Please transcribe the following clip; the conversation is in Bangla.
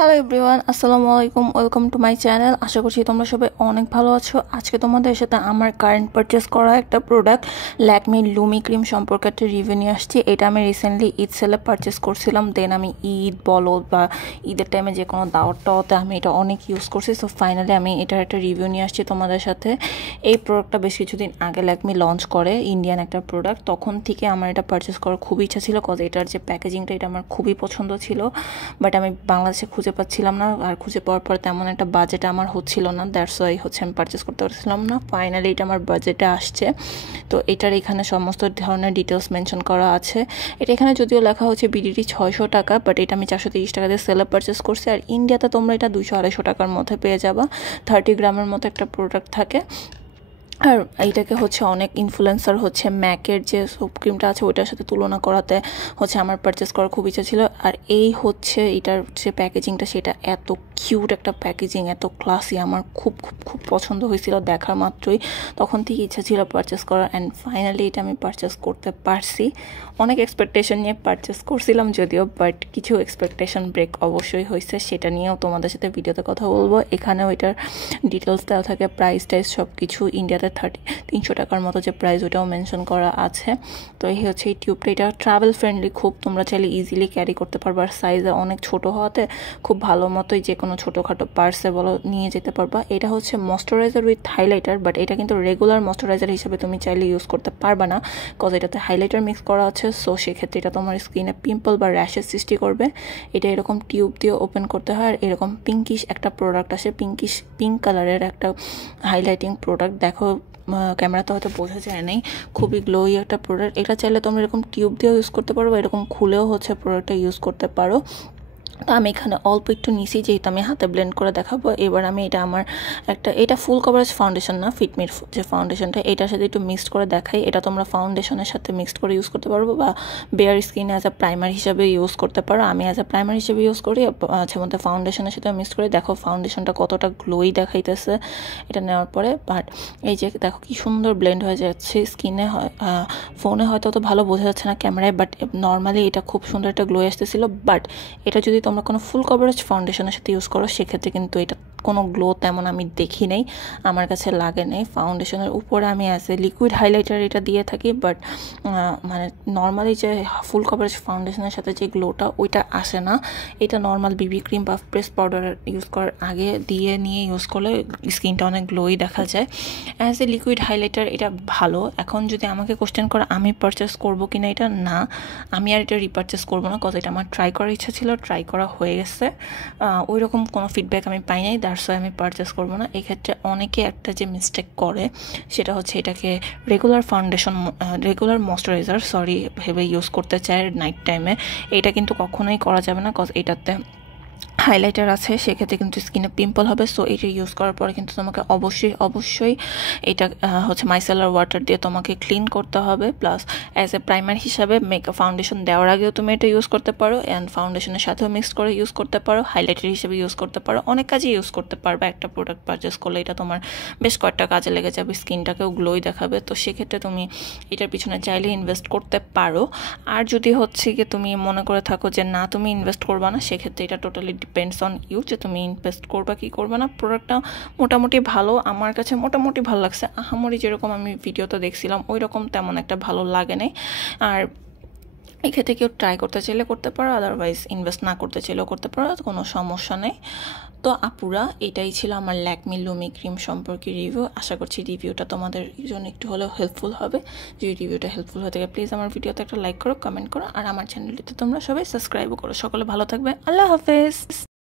হ্যালো এভরিওয়ান, আসসালামু আলাইকুম। Welcome to my channel. আশা করছি তোমরা সবাই অনেক ভালো আছো। আজকে তোমাদের সাথে আমার কারেন্ট পারচেস করা একটা প্রোডাক্ট ল্যাকমি লুমি ক্রিম সম্পর্কে একটা রিভিউ নিয়ে আসছি। এটা আমি রিসেন্টলি ঈদ সেলে পারচেস করছিলাম। দেন আমি ঈদ বলো বা ঈদের টাইমে যে কোনো দাওয়াতে আমি এটা অনেক ইউজ করছি। সো ফাইনালি আমি এটার একটা রিভিউ নিয়ে আসছি তোমাদের সাথে। এই প্রোডাক্টটা বেশ কিছুদিন আগে ল্যাকমি লঞ্চ করে, ইন্ডিয়ান একটা প্রোডাক্ট। তখন থেকে আমার এটা পারচেস করার খুবই ইচ্ছা ছিল, কজ এটার যে প্যাকেজিংটা এটা আমার খুবই পছন্দ ছিল। বাট আমি বাংলাদেশে খুঁজে পাচ্ছিলাম না, আর খুঁজে পাওয়ার পর তেমন একটা বাজেট আমার হচ্ছিল না। দ্যাটস ওয়াই আমি পারচেস করতে পারছিলাম না। ফাইনালি এটা আমার বাজেটে আসছে। তো এটার এখানে সমস্ত ধরনের ডিটেলস মেনশন করা আছে। এটা এখানে যদিও লেখা হচ্ছে বিডিটি 600 টাকা, বাট এটা আমি 430 টাকা দিয়ে সেলে পারচেস করছি। আর ইন্ডিয়াতে তোমরা এটা 200-250 টাকার মধ্যে পেয়ে যাবা। 30 গ্রামের মতো একটা প্রোডাক্ট থাকে। আর এইটাকে অনেক ইনফ্লুয়েন্সার ম্যাকের যে সোপ ক্রিমটা আছে ওইটার সাথে তুলনা করাতে আমার পারচেস করার খুব ইচ্ছা ছিল। আর এই এটার যে প্যাকেজিংটা সেটা এত কিউট একটা প্যাকেজিং, এত ক্লাসি, আমার খুব খুব খুব পছন্দ হয়েছিল দেখার মাত্রই। তখন থেকে ইচ্ছা ছিল পারচেস করার, অ্যান্ড ফাইনালি এটা আমি পারচেস করতে পারছি। অনেক এক্সপেকটেশন নিয়ে পারচেস করছিলাম যদিও, বাট কিছু এক্সপেকটেশন ব্রেক অবশ্যই হয়েছে। সেটা নিয়েও তোমাদের সাথে ভিডিওতে কথা বলবো। এখানেও এটার ডিটেলস দেওয়া থাকে, প্রাইস টাইস সব কিছু। ইন্ডিয়াতে 300 টাকার মতো যে প্রাইস ওটাও মেনশন করা আছে। তো এই এই টিউবটা, এটা ট্রাভেল ফ্রেন্ডলি খুব, তোমরা চাইলে ইজিলি ক্যারি করতে পারবা। আর সাইজে অনেক ছোট হওয়াতে খুব ভালো মতোই যে কোনো ছোটোখাটো পার্সে বলো নিয়ে যেতে পারবা। এটা ময়শ্চারাইজার উইথ হাইলাইটার, বাট এটা কিন্তু রেগুলার ময়শ্চারাইজার হিসেবে তুমি চাইলে ইউজ করতে পারবা না, কজ এটাতে হাইলাইটার মিক্স করা আছে। সো সেক্ষেত্রে এটা তোমার স্কিনে পিম্পল বা র্যাশের সৃষ্টি করবে। এটা এরকম টিউব দিয়ে ওপেন করতে হয়। আর এরকম পিঙ্কিশ একটা প্রোডাক্ট আসে, পিঙ্ক কালারের একটা হাইলাইটিং প্রোডাক্ট। দেখো ক্যামেরাতে হয়তো বোঝা যায় নাই, খুবই গ্লোই একটা প্রোডাক্ট। এটা চাইলে তোমরা এরকম টিউব দিয়েও ইউজ করতে পারো, এরকম খুলেও প্রোডাক্টটা ইউজ করতে পারো। তো আমি এখানে অল্প একটু নিছি, যেহেতু আমি হাতে ব্লেন্ড করে দেখাবো। এবার আমি এটা ফুল কভারেজ ফাউন্ডেশন না, ফিটমির যে ফাউন্ডেশনটা এটার সাথে একটু মিক্সড করে দেখাই। এটা তোমরা ফাউন্ডেশনের সাথে মিক্সড করে ইউজ করতে পারবো, বা বেয়ার স্কিনে অ্যাজ আ প্রাইমার হিসেবে ইউজ করতে পারো। আমি অ্যাজ আ প্রাইমার হিসেবে ইউজ করি, মধ্যে ফাউন্ডেশনের সাথে মিক্সড করে দেখো ফাউন্ডেশনটা কতটা গ্লোই দেখাইতেছে এটা নেওয়ার পরে। বাট এই যে দেখো কি সুন্দর ব্লেন্ড হয়ে যাচ্ছে স্কিনে। ফোনে হয়তো অত ভালো বোঝা যাচ্ছে না ক্যামেরায়, বাট নর্মালি এটা খুব সুন্দর একটা গ্লো আসতেছিল। বাট এটা যদি তোমরা কোনো ফুল কভারেজ ফাউন্ডেশনের সাথে ইউজ করো সেক্ষেত্রে কিন্তু এটা কোনো গ্লো তেমন আমি দেখি নাই, আমার কাছে লাগে নাই। ফাউন্ডেশনের উপরে আমি অ্যাজ এ লিকুইড হাইলাইটার এটা দিয়ে থাকি, বাট মানে নর্মালি যে ফুল কভারেজ ফাউন্ডেশনের সাথে যে গ্লোটা ওইটা আসে না। এটা নর্মাল বিবি ক্রিম বা প্রেস পাউডার ইউজ করার আগে নিয়ে ইউজ করলে স্কিনটা অনেক গ্লোই দেখা যায়। অ্যাজ এ লিকুইড হাইলাইটার এটা ভালো। এখন যদি আমাকে কোশ্চেন করে আমি পারচেস করবো কিনা, এটা না, আমি আর এটা রিপারচেস করবো না, কজ এটা আমার ট্রাই করার ইচ্ছা ছিল, ট্রাই করা হয়ে গেছে। ওই রকম কোনো ফিডব্যাক আমি পাই নাই, দ্যাটস ওয়াই আমি পারচেস করবো না। এক্ষেত্রে অনেকে একটা যে মিস্টেক করে সেটা এটাকে রেগুলার ময়শ্চারাইজার ভেবে ইউজ করতে চায় নাইট টাইমে। এটা কিন্তু কখনোই করা যাবে না, কজ এটাতে হাইলাইটার আছে, সেক্ষেত্রে কিন্তু স্কিনে পিম্পল হবে। সো এটা ইউজ করার পরে কিন্তু তোমাকে অবশ্যই এটা মাইসেলার ওয়াটার দিয়ে তোমাকে ক্লিন করতে হবে। প্লাস অ্যাজ এ প্রাইমার হিসাবে মেকআপ ফাউন্ডেশন দেওয়ার আগেও তুমি এটা ইউজ করতে পারো, অ্যান্ড ফাউন্ডেশনের সাথেও মিক্স করে ইউজ করতে পারো, হাইলাইটার হিসেবে ইউজ করতে পারো, অনেক কাজে ইউজ করতে পারবে। একটা প্রোডাক্ট পারচেস করলে এটা তোমার বেশ কয়েকটা কাজে লেগে যাবে, স্কিনটাকেও গ্লোই দেখাবে। তো সেক্ষেত্রে তুমি এটার পিছনে চাইলে ইনভেস্ট করতে পারো। আর যদি তুমি মনে করে থাকো যে না তুমি ইনভেস্ট করবা না, সেক্ষেত্রে এটা টোটালি ডিপেন্ডস অন ইউ যে তুমি ইনভেস্ট করবা কি করবা না। প্রোডাক্টটা মোটামুটি ভালো, আমার কাছে মোটামুটি ভালো লাগছে। আহামরি যেরকম আমি ভিডিওতে দেখছিলাম ওই রকম তেমন একটা ভালো লাগে নাই। আর এক্ষেত্রে কেউ ট্রাই করতে চাইলে করতে পারো, আদারওয়াইজ ইনভেস্ট না করতে চাইলেও করতে পারো, কোনো সমস্যা নেই। তো আপুরা, এটাই ছিল আমার ল্যাকমি লুমি ক্রিম সম্পর্কে রিভিউ। আশা করছি রিভিউটা তোমাদের জন্য একটু হলেও হেল্পফুল হবে। যদি রিভিউটা হেল্পফুল হয়ে থাকে প্লিজ আমার ভিডিওতে একটা লাইক করো, কমেন্ট করো, আর আমার চ্যানেলটিতে তোমরা সবাই সাবস্ক্রাইবও করো। সকলে ভালো থাকবে, আল্লাহ হাফেজ।